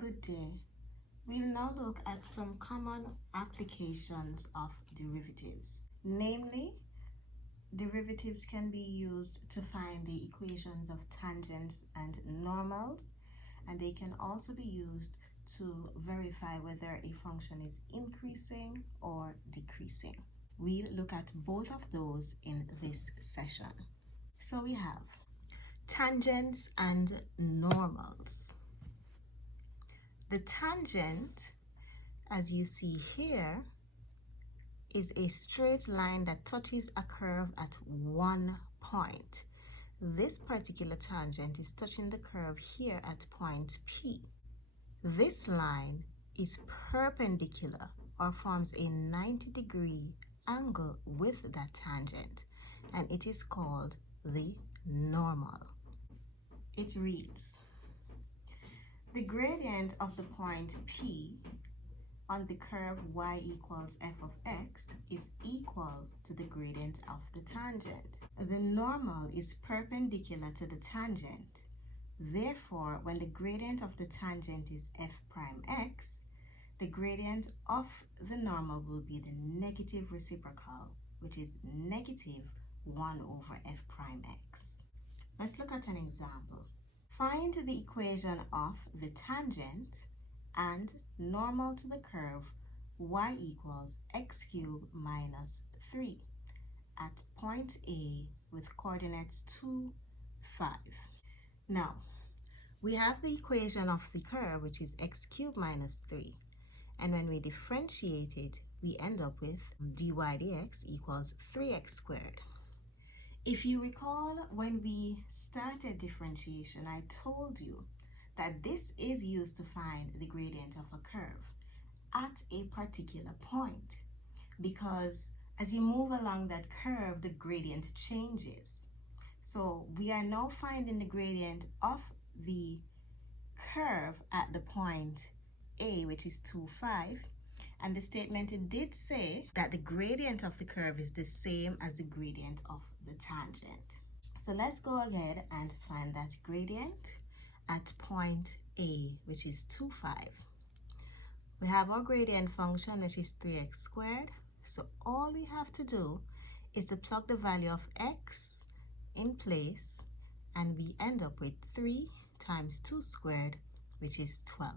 Good day. We'll now look at some common applications of derivatives. Namely, derivatives can be used to find the equations of tangents and normals, and they can also be used to verify whether a function is increasing or decreasing. We'll look at both of those in this session. So we have tangents and normals. The tangent, as you see here, is a straight line that touches a curve at one point. This particular tangent is touching the curve here at point P. This line is perpendicular or forms a 90-degree angle with that tangent, and it is called the normal. It reads, the gradient of the point P on the curve y equals f of x is equal to the gradient of the tangent. The normal is perpendicular to the tangent. Therefore, when the gradient of the tangent is f prime x, the gradient of the normal will be the negative reciprocal, which is negative 1 over f prime x. Let's look at an example. Find the equation of the tangent and normal to the curve y equals x cubed minus 3 at point A with coordinates 2, 5. Now, we have the equation of the curve, which is x cubed minus 3. And when we differentiate it, we end up with dy dx equals 3x squared. If you recall, when we started differentiation, I told you that this is used to find the gradient of a curve at a particular point, because as you move along that curve, the gradient changes. So we are now finding the gradient of the curve at the point A, which is 2, 5. And the statement, it did say that the gradient of the curve is the same as the gradient of the tangent. So let's go ahead and find that gradient at point A, which is 2, 5. We have our gradient function, which is 3x squared. So all we have to do is to plug the value of x in place, and we end up with 3 times 2 squared, which is 12.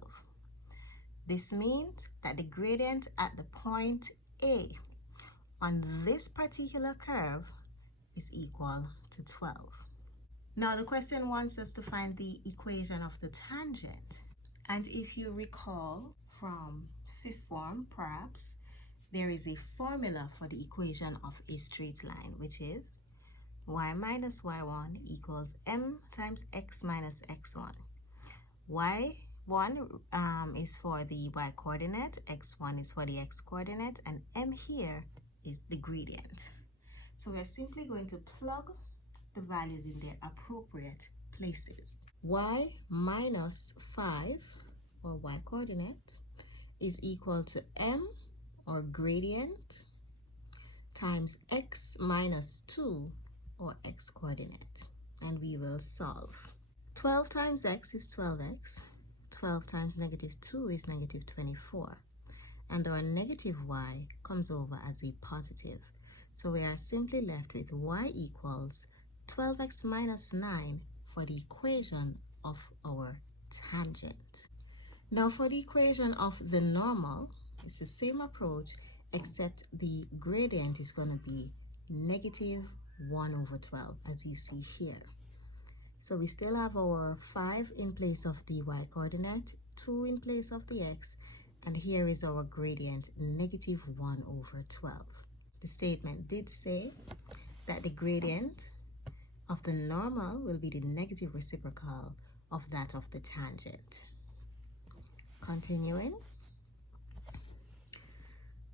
This means that the gradient at the point A on this particular curve is equal to 12. Now the question wants us to find the equation of the tangent. And if you recall from fifth form, perhaps, there is a formula for the equation of a straight line, which is y minus y1 equals m times x minus x1. y1 is for the y coordinate, x1 is for the x coordinate, and m here is the gradient. So we're simply going to plug the values in their appropriate places. Y minus 5, or y coordinate, is equal to m, or gradient, times x minus 2, or x coordinate. And we will solve. 12 times x is 12x. 12 times negative 2 is negative 24. And our negative y comes over as a positive. So we are simply left with y equals 12x minus 9 for the equation of our tangent. Now for the equation of the normal, it's the same approach, except the gradient is going to be negative 1 over 12, as you see here. So we still have our 5 in place of the y coordinate, 2 in place of the x, and here is our gradient, negative 1 over 12. The statement did say that the gradient of the normal will be the negative reciprocal of that of the tangent. Continuing,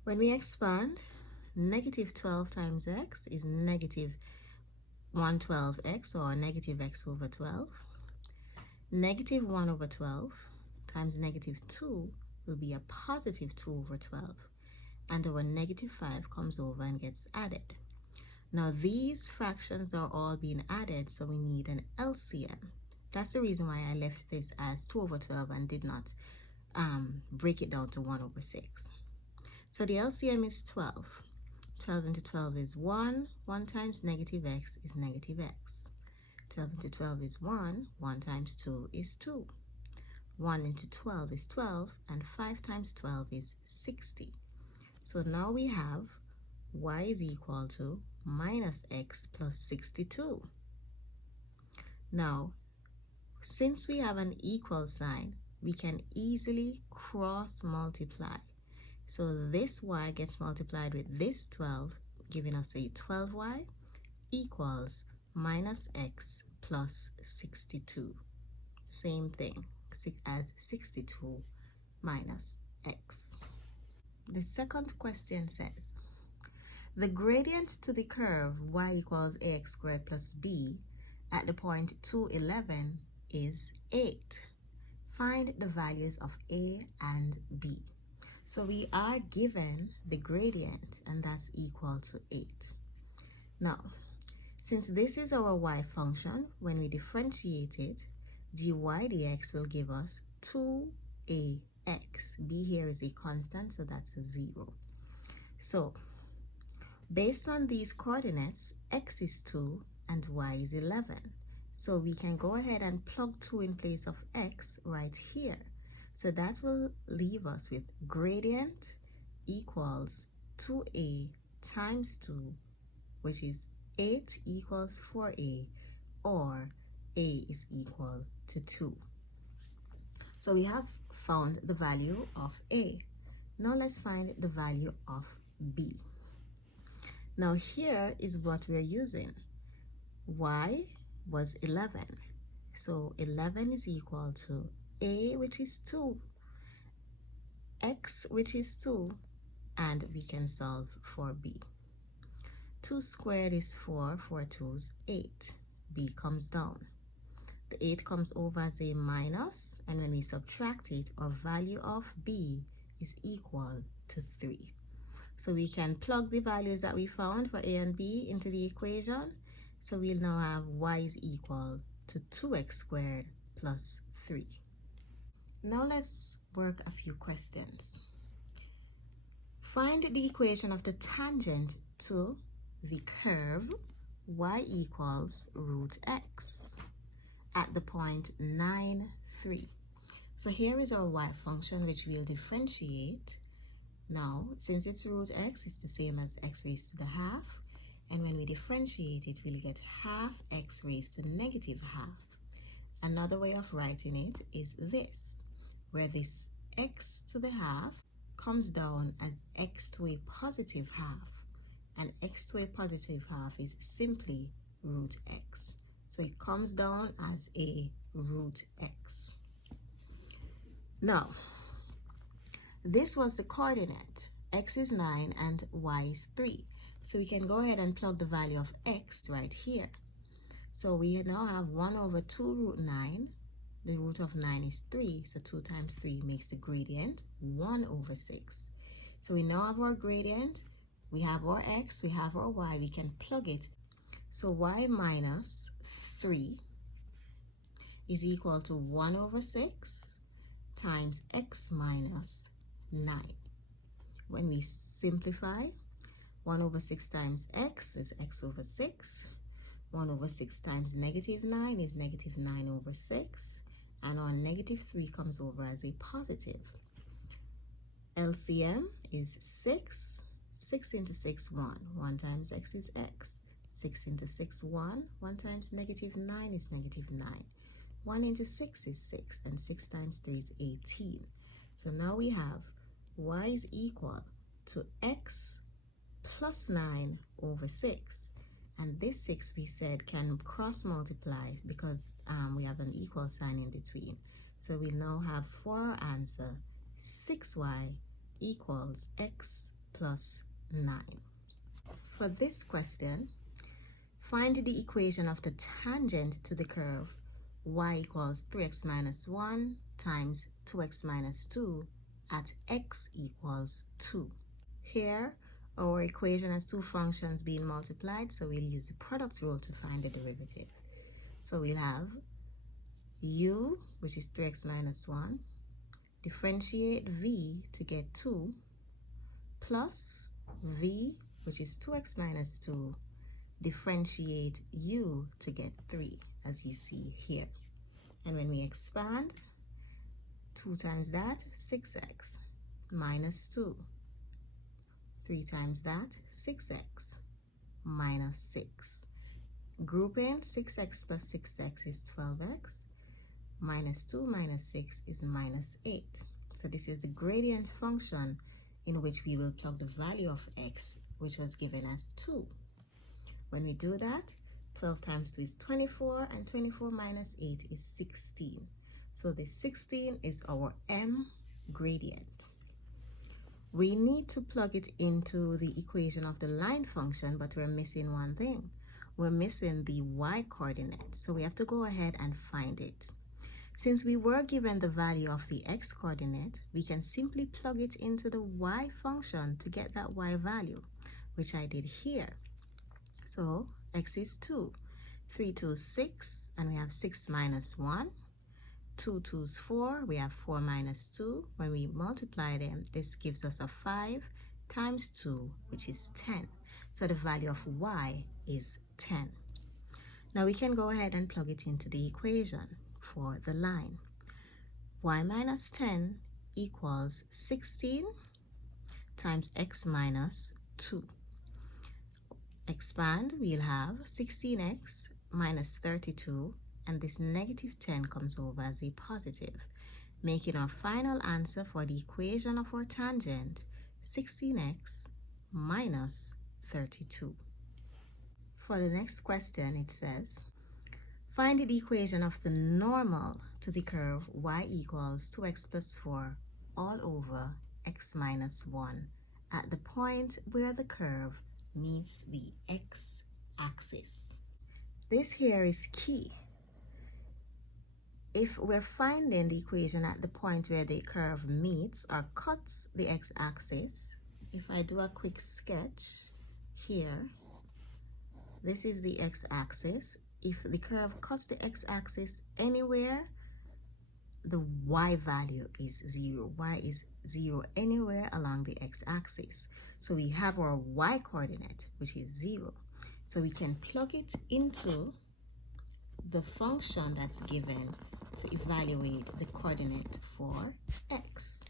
when we expand, negative 12 times x is negative 112x, or negative x over 12. Negative 1 over 12 times negative 2 will be a positive 2 over 12. And our negative 5 comes over and gets added. Now these fractions are all being added, so we need an LCM. That's the reason why I left this as 2 over 12 and did not break it down to 1 over 6. So the LCM is 12. 12 into 12 is 1. 1 times negative x is negative x. 12 into 12 is 1. 1 times 2 is 2. 1 into 12 is 12. And 5 times 12 is 60. So now we have y is equal to minus x plus 62. Now, since we have an equal sign, we can easily cross multiply. So this y gets multiplied with this 12, giving us a 12y equals minus x plus 62. Same thing as 62 minus x. The second question says, the gradient to the curve y equals ax squared plus b at the point 2, 11 is 8. Find the values of a and b. So we are given the gradient, and that's equal to 8. Now, since this is our y function, when we differentiate it, dy dx will give us 2ax. B here is a constant, so that's a 0. So, based on these coordinates, x is 2 and y is 11. So we can go ahead and plug 2 in place of x right here. So that will leave us with gradient equals 2a times 2, which is 8 equals 4a, or a is equal to 2. So we have found the value of a. Now let's find the value of b. Now here is what we're using. Y was 11. So 11 is equal to a, which is 2, x, which is 2, and we can solve for b. 2 squared is 4, 4 2's 8. B comes down. The 8 comes over as a minus, and when we subtract it, our value of b is equal to 3. So we can plug the values that we found for a and b into the equation. So we'll now have y is equal to 2x squared plus 3. Now let's work a few questions. Find the equation of the tangent to the curve y equals root x at the point 9, 3. So here is our y function, which we'll differentiate. Now, since it's root x, it's the same as x raised to the half. And when we differentiate it, we'll get half x raised to negative half. Another way of writing it is this, where this x to the half comes down as x to a positive half. And x to a positive half is simply root x. So it comes down as a root x. Now, this was the coordinate. X is 9 and y is 3. So we can go ahead and plug the value of x right here. So we now have 1 over 2 root 9. The root of 9 is 3. So 2 times 3 makes the gradient 1 over 6. So we now have our gradient. We have our x. We have our y. We can plug it. So y minus 3 is equal to 1 over 6 times x minus 9. When we simplify, 1 over 6 times x is x over 6. 1 over 6 times negative 9 is negative 9 over 6. And our negative 3 comes over as a positive. LCM is 6. 6 into 6, 1. 1 times x is x. 6 into 6, 1. 1 times negative 9 is negative 9. 1 into 6 is 6. And 6 times 3 is 18. So now we have y is equal to x plus 9 over 6. And this 6 we said can cross multiply because we have an equal sign in between. So we now have for our answer 6y equals x plus 9. For this question, find the equation of the tangent to the curve y equals 3x minus 1 times 2x minus 2 at x equals 2. Here, our equation has two functions being multiplied, so we'll use the product rule to find the derivative. So we'll have u, which is 3x minus 1, differentiate v to get 2, plus v, which is 2x minus 2, differentiate u to get 3, as you see here. And when we expand, 2 times that, 6x, minus 2. 3 times that, 6x, minus 6. Grouping 6x plus 6x is 12x, minus 2 minus 6 is minus 8. So this is the gradient function in which we will plug the value of x, which was given as 2. When we do that, 12 times 2 is 24, and 24 minus 8 is 16. So the 16 is our m gradient. We need to plug it into the equation of the line function, but we're missing one thing. We're missing the y coordinate, so we have to go ahead and find it. Since we were given the value of the x coordinate, we can simply plug it into the y function to get that y value, which I did here. So x is 2, 3 2 is 6, and we have 6 minus 1. 2 2 is 4, we have 4 minus 2. When we multiply them, this gives us a 5 times 2, which is 10. So the value of y is 10. Now we can go ahead and plug it into the equation for the line. Y minus 10 equals 16 times x minus 2. Expand, we'll have 16x minus 32, and this negative 10 comes over as a positive, making our final answer for the equation of our tangent 16x minus 32. For the next question, it says, find the equation of the normal to the curve y equals 2x plus 4 all over x minus 1 at the point where the curve meets the x-axis. This here is key. If we're finding the equation at the point where the curve meets or cuts the x-axis, if I do a quick sketch here, this is the x-axis. If the curve cuts the x-axis anywhere, the y value is 0. Y is 0 anywhere along the x-axis. So we have our y coordinate, which is 0. So we can plug it into the function that's given to evaluate the coordinate for x.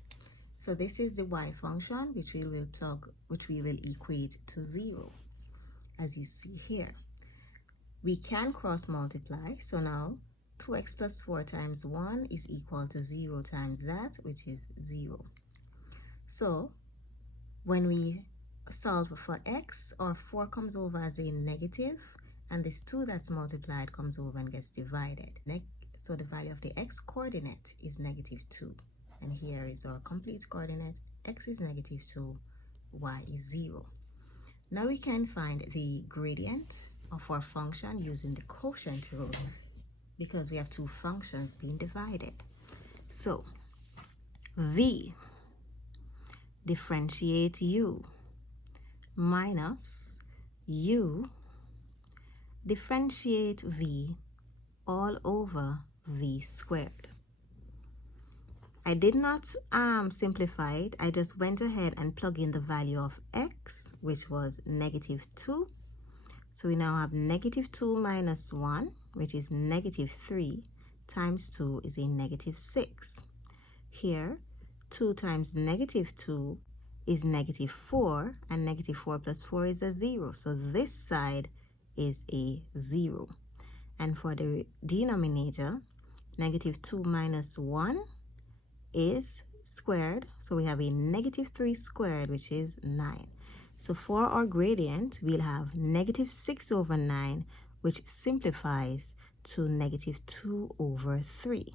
So this is the y function, which we will equate to 0, as you see here. We can cross multiply, so now 2x plus 4 times 1 is equal to 0 times that, which is 0. So when we solve for x, our 4 comes over as a negative, and this 2 that's multiplied comes over and gets divided. So the value of the x coordinate is negative 2. And here is our complete coordinate. X is negative 2, y is 0. Now we can find the gradient of our function using the quotient rule, because we have two functions being divided. So v, differentiate u, minus u, differentiate v all over v squared. I did not simplify it. I just went ahead and plugged in the value of x, which was negative 2. So we now have negative 2 minus 1, which is negative 3, times 2 is a negative 6. Here, 2 times negative 2 is negative 4, and negative 4 plus 4 is a 0. So this side is a 0. And for the denominator, negative 2 minus 1 is squared. So we have a negative 3 squared, which is 9. So for our gradient, we'll have negative 6 over 9, which simplifies to negative 2 over 3.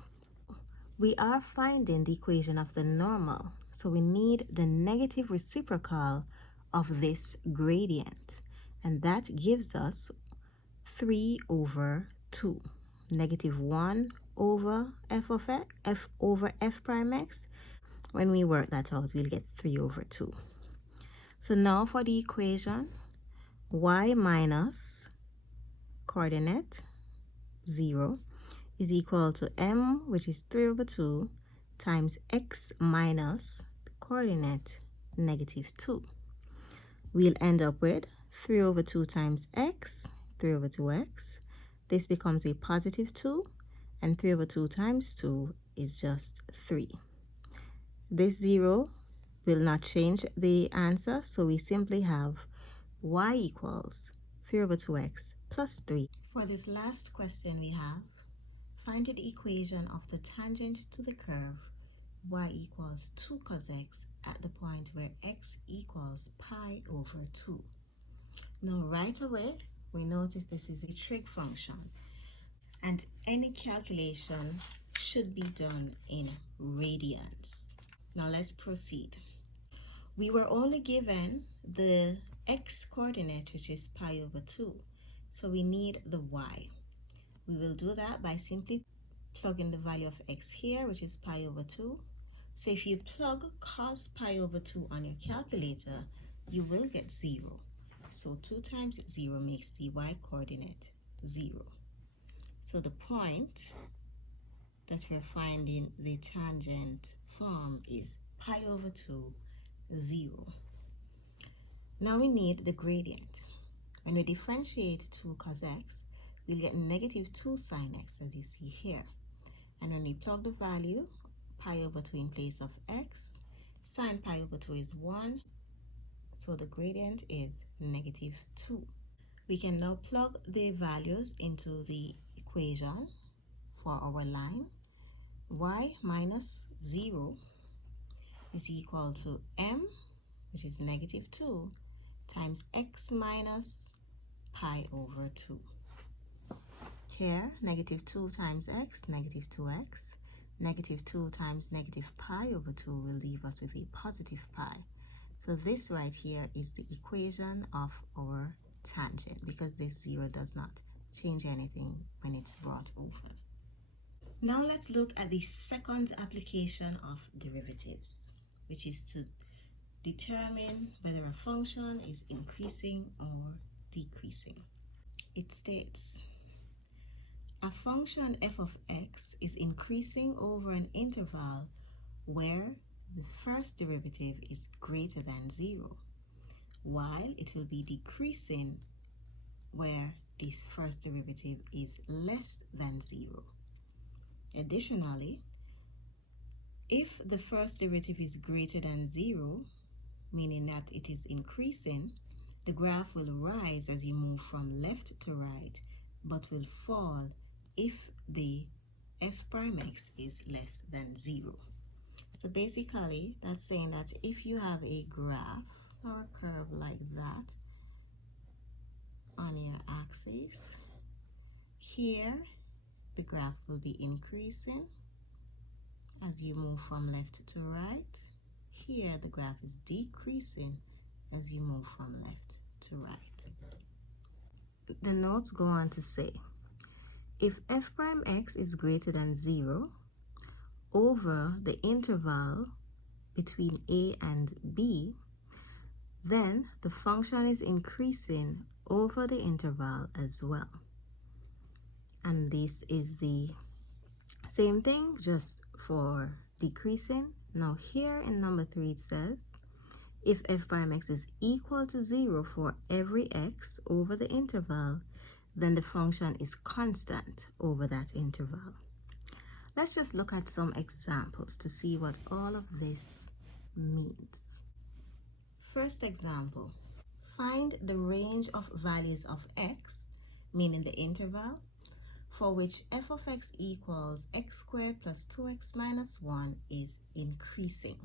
We are finding the equation of the normal, so we need the negative reciprocal of this gradient, and that gives us 3 over 2. Negative 1 over f of x, f over f prime x. When we work that out, we'll get 3 over 2. So now for the equation, y minus coordinate 0 is equal to m, which is 3 over 2, times x minus the coordinate negative 2. We'll end up with 3 over 2 times x, 3 over 2x. This becomes a positive 2, and 3 over 2 times 2 is just 3. This 0 will not change the answer, so we simply have y equals 3 over 2x plus 3. For this last question we have, find the equation of the tangent to the curve y equals 2 cos x at the point where x equals pi over 2. Now right away, we notice this is a trig function, and any calculation should be done in radians. Now let's proceed. We were only given the x coordinate, which is pi over 2, so we need the y. We will do that by simply plugging the value of x here, which is pi over 2. So if you plug cos pi over 2 on your calculator, you will get 0. So 2 times 0 makes the y coordinate 0. So the point that we're finding the tangent from is pi over 2, 0. Now we need the gradient. When we differentiate 2 cos x, we'll get negative 2 sine x, as you see here. And when we plug the value, pi over 2 in place of x, sine pi over 2 is 1, so the gradient is negative 2. We can now plug the values into the equation for our line. Y minus 0 is equal to m, which is negative 2, times x minus pi over 2. Here, negative 2 times x, negative 2x. Negative 2 times negative pi over 2 will leave us with a positive pi. So this right here is the equation of our tangent, because this 0 does not change anything when it's brought over. Now let's look at the second application of derivatives, which is to determine whether a function is increasing or decreasing. It states, a function f of x is increasing over an interval where the first derivative is greater than 0, while it will be decreasing where this first derivative is less than 0. Additionally, if the first derivative is greater than 0, meaning that it is increasing, the graph will rise as you move from left to right, but will fall if the f prime x is less than 0. So basically, that's saying that if you have a graph or a curve like that on your axis, here the graph will be increasing as you move from left to right. Here the graph is decreasing as you move from left to right. The notes go on to say, if f prime x is greater than 0 over the interval between a and b, then the function is increasing over the interval as well. And this is the same thing just for decreasing. Now here in number 3 it says, if f prime x is equal to 0 for every x over the interval, then the function is constant over that interval. Let's just look at some examples to see what all of this means. First example, find the range of values of x, meaning the interval, for which f of x equals x squared plus 2x minus 1 is increasing.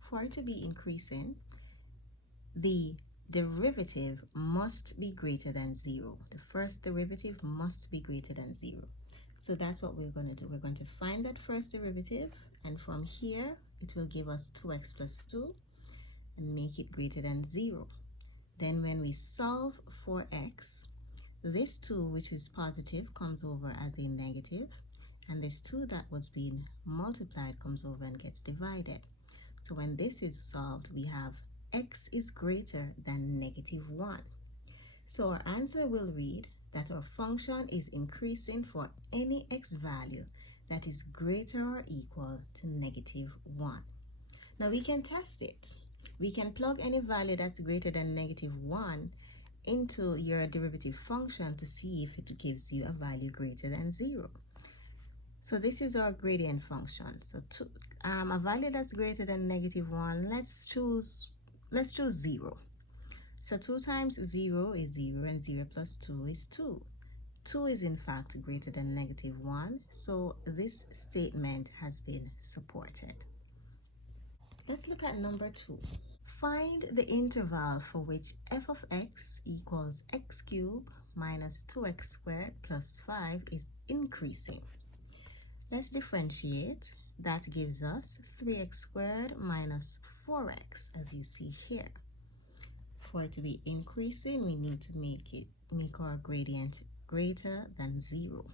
For it to be increasing, the derivative must be greater than 0. The first derivative must be greater than 0. So that's what we're going to do. We're going to find that first derivative, and from here it will give us 2x plus 2 and make it greater than 0. Then when we solve for x, this 2, which is positive, comes over as a negative, and this 2 that was being multiplied comes over and gets divided. So when this is solved, we have x is greater than negative 1. So our answer will read that our function is increasing for any x value that is greater or equal to -1. Now we can test it. We can plug any value that's greater than -1 into your derivative function to see if it gives you a value greater than 0. So this is our gradient function. So a value that's greater than -1, let's choose 0. So 2 times 0 is 0, and 0 plus 2 is 2. 2 is in fact greater than -1, so this statement has been supported. Let's look at number 2. Find the interval for which f of x equals x cubed minus 2x squared plus 5 is increasing. Let's differentiate. That gives us 3x squared minus 4x, as you see here. For it to be increasing, we need to make our gradient greater than 0.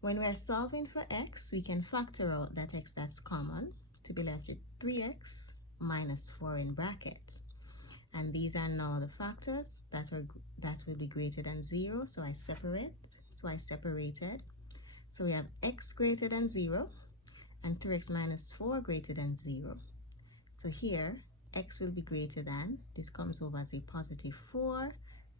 When we're solving for x, we can factor out that x that's common to be left with 3x minus 4 in bracket. And these are now the factors that will be greater than 0, so I separated. So we have x greater than 0 and 3x minus 4 greater than 0. So here, x will be greater than, this comes over as a positive 4,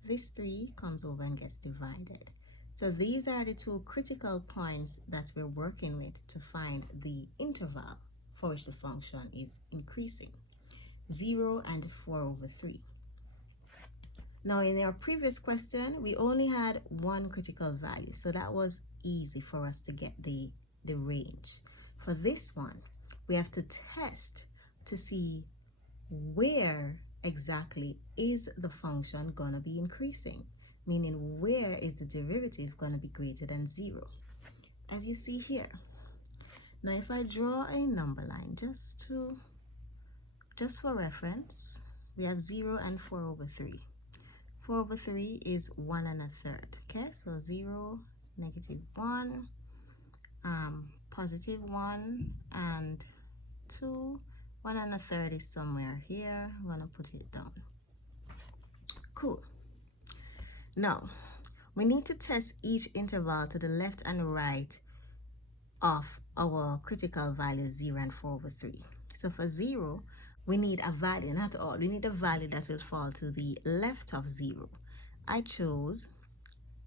this 3 comes over and gets divided. So these are the two critical points that we're working with to find the interval for which the function is increasing, 0 and 4/3. Now in our previous question, we only had one critical value, so that was easy for us to get the range. For this one, we have to test to see where exactly is the function going to be increasing, meaning where is the derivative going to be greater than 0, as you see here. Now if I draw a number line just for reference, we have 0 and 4/3. 4/3 is 1 1/3. Okay, so 0, -1, +1, and 2. 1 1/3 is somewhere here. I'm gonna put it down. Cool. Now we need to test each interval to the left and right of our critical values 0 and 4/3. So for 0, we need a value, not all, we need a value that will fall to the left of 0. I chose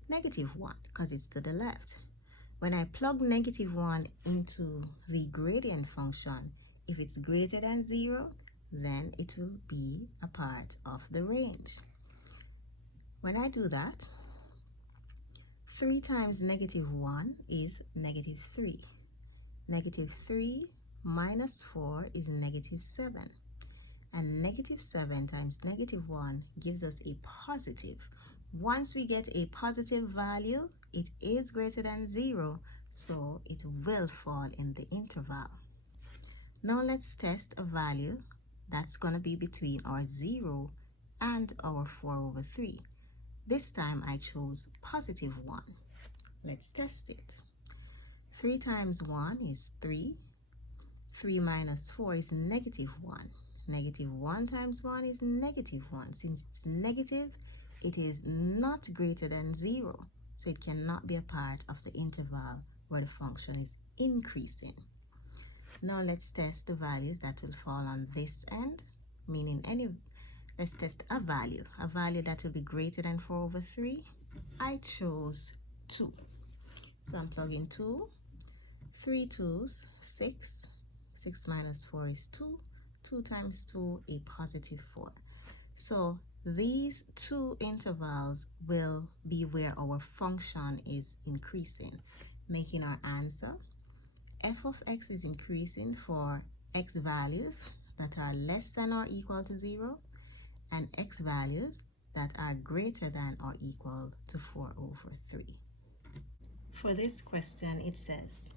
-1 because it's to the left. When I plug -1 into the gradient function, if it's greater than 0, then it will be a part of the range. When I do that, 3 times -1 is -3. -3 minus 4 is -7. And -7 times -1 gives us a positive. Once we get a positive value, it is greater than 0, so it will fall in the interval. Now let's test a value that's going to be between our 0 and our 4/3. This time I chose +1. Let's test it. 3 times 1 is 3. 3 minus 4 is -1. -1 times 1 is -1. Since it's negative, it is not greater than 0, so it cannot be a part of the interval where the function is increasing. Now let's test the values that will fall on this end, meaning let's test a value that will be greater than 4/3. I chose 2. So I'm plugging 2. 3 2s, 6. 6 minus 4 is 2. 2 times 2, a +4. So these two intervals will be where our function is increasing, making our answer f of x is increasing for x values that are less than or equal to 0 and x values that are greater than or equal to 4/3. For this question, it says,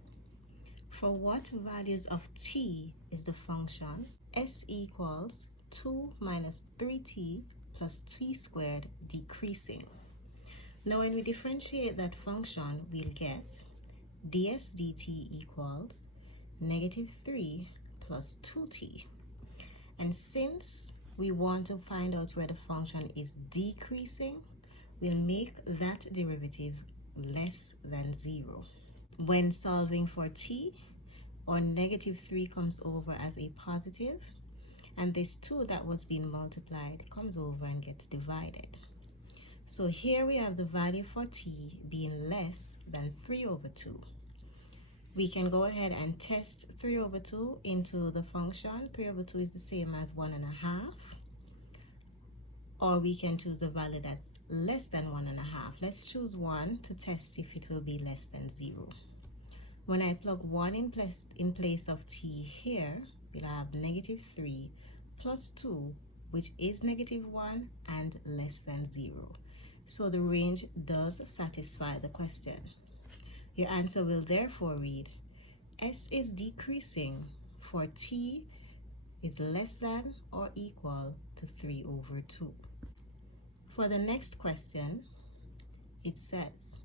for what values of t is the function s equals 2 minus 3t plus t squared decreasing? Now when we differentiate that function, we'll get ds dt equals -3 plus 2t. And since we want to find out where the function is decreasing, we'll make that derivative less than 0. When solving for t, our negative 3 comes over as a positive, and this 2 that was being multiplied comes over and gets divided. So here we have the value for t being less than 3 over 2. We can go ahead and test 3 over 2 into the function. 3 over 2 is the same as 1.5. Or we can choose a value that's less than 1.5. Let's choose 1 to test if it will be less than 0. When I plug 1 in place of t here, we'll have negative 3 plus 2, which is negative 1 and less than 0. So the range does satisfy the question. Your answer will therefore read, S is decreasing for t is less than or equal to 3 over 2. For the next question, it says,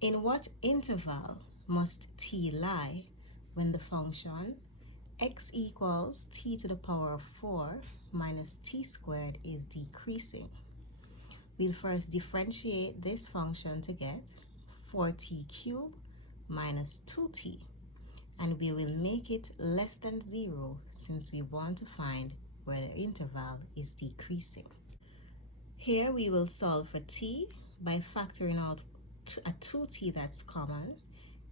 in what interval must t lie when the function x equals t to the power of 4 minus t squared is decreasing? We'll first differentiate this function to get 4t cubed minus 2t, and we will make it less than 0 since we want to find where the interval is decreasing. Here we will solve for t by factoring out a 2t that's common,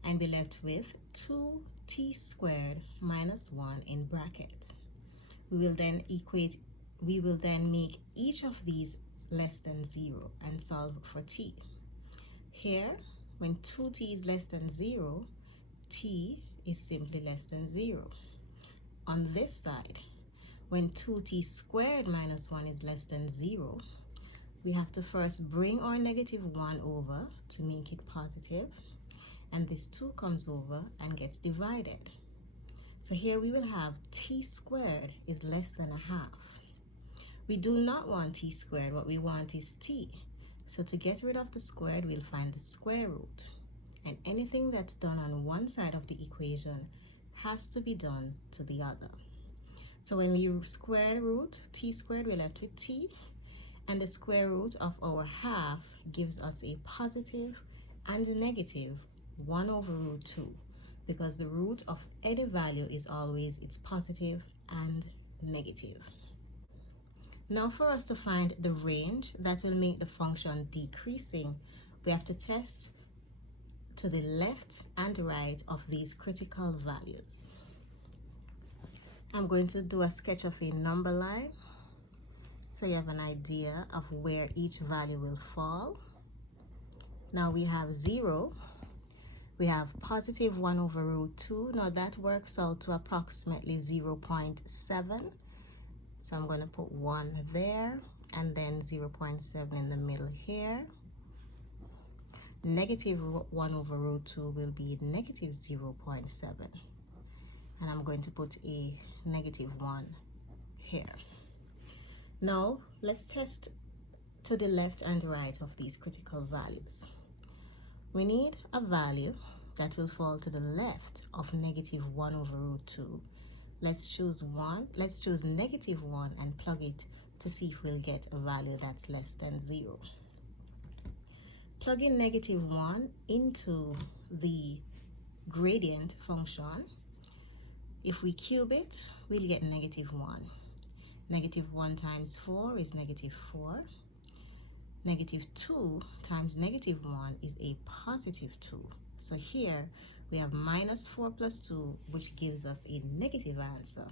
and be left with 2t squared minus 1 in bracket. We will then make each of these less than 0 and solve for t. Here, when 2t is less than 0, t is simply less than 0. On this side, when 2t squared minus 1 is less than 0, we have to first bring our negative 1 over to make it positive, and this 2 comes over and gets divided. So here we will have t squared is less than a half. We do not want t squared, what we want is t. So to get rid of the squared, we'll find the square root. And anything that's done on one side of the equation has to be done to the other. So when we square root t squared, we're left with t, and the square root of our half gives us a positive and a negative 1 over root 2, because the root of any value is always its positive and negative. Now for us to find the range that will make the function decreasing, we have to test to the left and right of these critical values. I'm going to do a sketch of a number line so you have an idea of where each value will fall. Now we have 0. We have positive 1 over root 2. Now that works out to approximately 0.7. So I'm going to put 1 there and then 0.7 in the middle here. Negative 1 over root 2 will be negative 0.7. And I'm going to put a negative 1 here. Now let's test to the left and right of these critical values. We need a value that will fall to the left of negative 1 over root 2. Let's choose negative 1 and plug it to see if we'll get a value that's less than 0. Plug in negative 1 into the gradient function. If we cube it, we'll get negative 1. Negative 1 times 4 is negative 4. Negative 2 times negative 1 is a positive 2. So here we have minus 4 plus 2, which gives us a negative answer.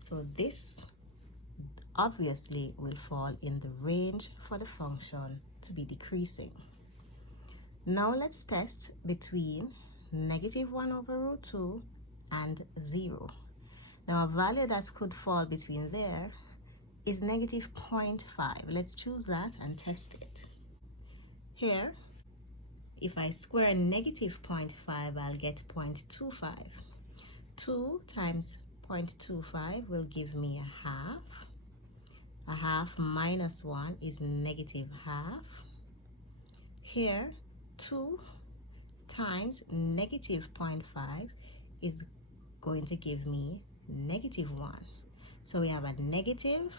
So this obviously will fall in the range for the function to be decreasing. Now let's test between negative 1 over root 2 and 0. Now a value that could fall between there is negative 0.5. Let's choose that and test it. Here, if I square negative 0.5, I'll get 0.25. 2 times 0.25 will give me a half. A half minus 1 is negative half. Here, 2 times negative 0.5 is going to give me negative 1. So we have a negative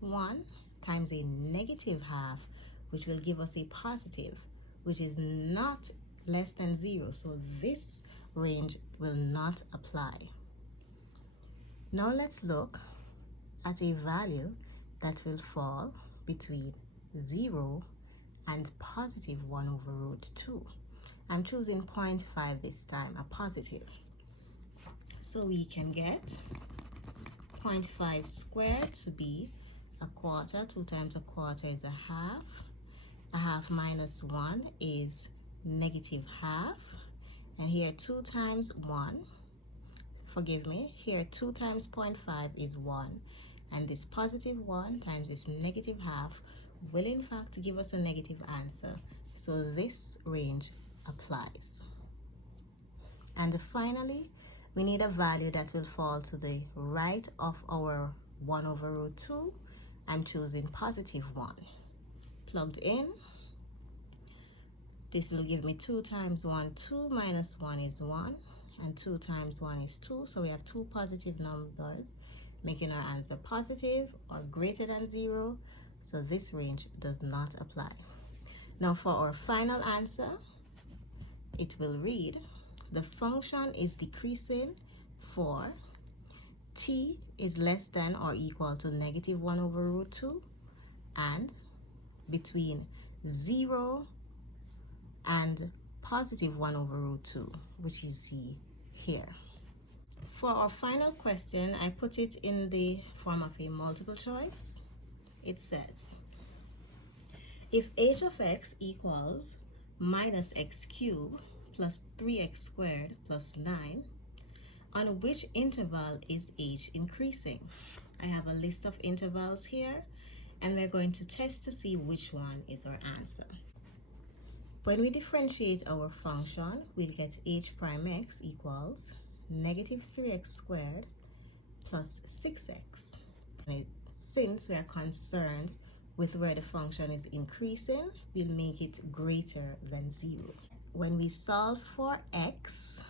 1 times a negative half, which will give us a positive, which is not less than 0. So this range will not apply. Now let's look at a value that will fall between 0 and positive 1 over root 2. I'm choosing 0.5 this time, a positive. So we can get 0.5 squared to be a quarter. 2 times a quarter is a half. A half minus 1 is negative half. And here 2 times 1, forgive me, here 2 times 0.5 is 1. And this positive 1 times this negative half will in fact give us a negative answer. So this range applies. And finally, we need a value that will fall to the right of our 1 over root 2. I'm choosing positive 1. Plugged in. This will give me 2 times 1, 2 minus 1 is 1. And 2 times 1 is 2. So we have two positive numbers, making our answer positive or greater than 0. So this range does not apply. Now for our final answer, it will read, the function is decreasing for t is less than or equal to negative 1 over root 2 and between 0 and positive 1 over root 2, which you see here. For our final question, I put it in the form of a multiple choice. It says, if h of x equals minus x cubed plus 3x squared plus 9, on which interval is h increasing? I have a list of intervals here, and we're going to test to see which one is our answer. When we differentiate our function, we'll get h prime x equals negative 3x squared plus 6x. And since we are concerned with where the function is increasing, we'll make it greater than 0. When we solve for x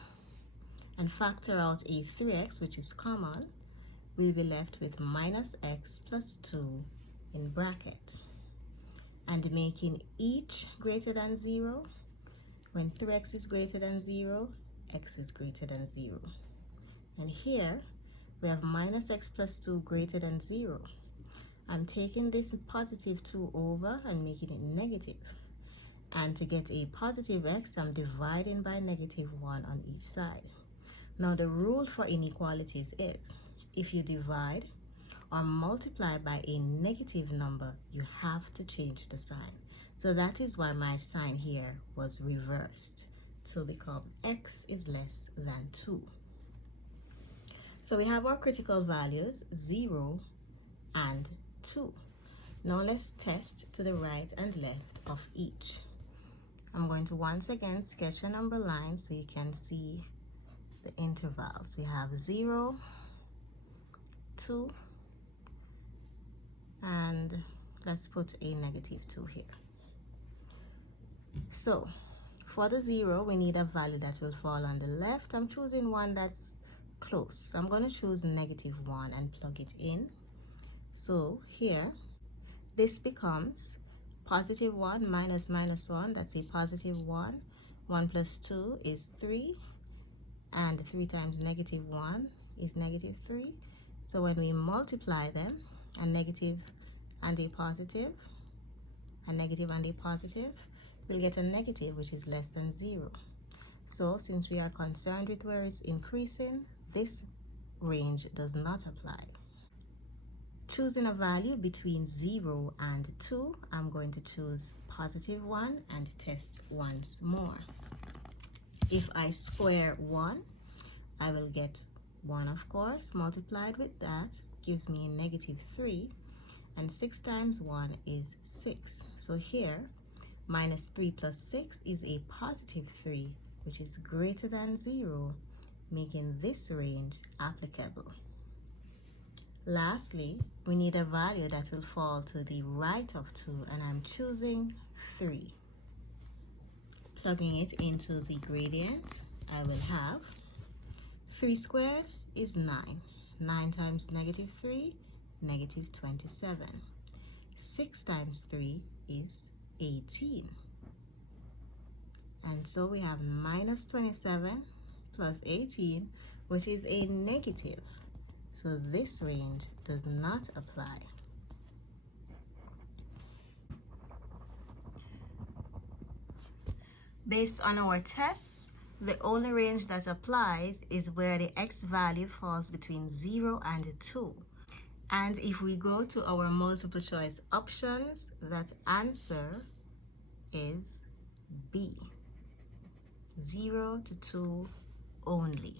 and factor out a 3x, which is common, we'll be left with minus x plus 2 in bracket. And making each greater than 0, when 3x is greater than 0, x is greater than 0. And here, we have minus x plus 2 greater than 0. I'm taking this positive 2 over and making it negative. And to get a positive x, I'm dividing by negative 1 on each side. Now the rule for inequalities is, if you divide or multiply by a negative number, you have to change the sign. So that is why my sign here was reversed to become x is less than 2. So we have our critical values, 0 and 2. Now let's test to the right and left of each. I'm going to once again sketch a number line so you can see the intervals. We have 0, 2, and let's put a negative 2 here. So for the 0, we need a value that will fall on the left. I'm choosing one that's close. So I'm going to choose negative 1 and plug it in. So here, this becomes positive 1 minus minus 1, that's a positive 1. 1 plus 2 is 3, and 3 times negative 1 is negative 3. So when we multiply them, a negative and a positive, a negative and a positive, we'll get a negative, which is less than 0. So since we are concerned with where it's increasing, this range does not apply. Choosing a value between 0 and 2, I'm going to choose positive 1 and test once more. If I square 1, I will get 1, of course. Multiplied with that gives me a negative 3, and 6 times 1 is 6. So here, minus 3 plus 6 is a positive 3, which is greater than 0, making this range applicable. Lastly, we need a value that will fall to the right of 2, and I'm choosing 3. Plugging it into the gradient, I will have 3 squared is 9. 9 times negative 3, negative 27. 6 times 3 is 18. And so we have minus 27 plus 18, which is a negative. So this range does not apply. Based on our tests, the only range that applies is where the x value falls between 0 and 2. And if we go to our multiple choice options, that answer is B, 0 to 2 only.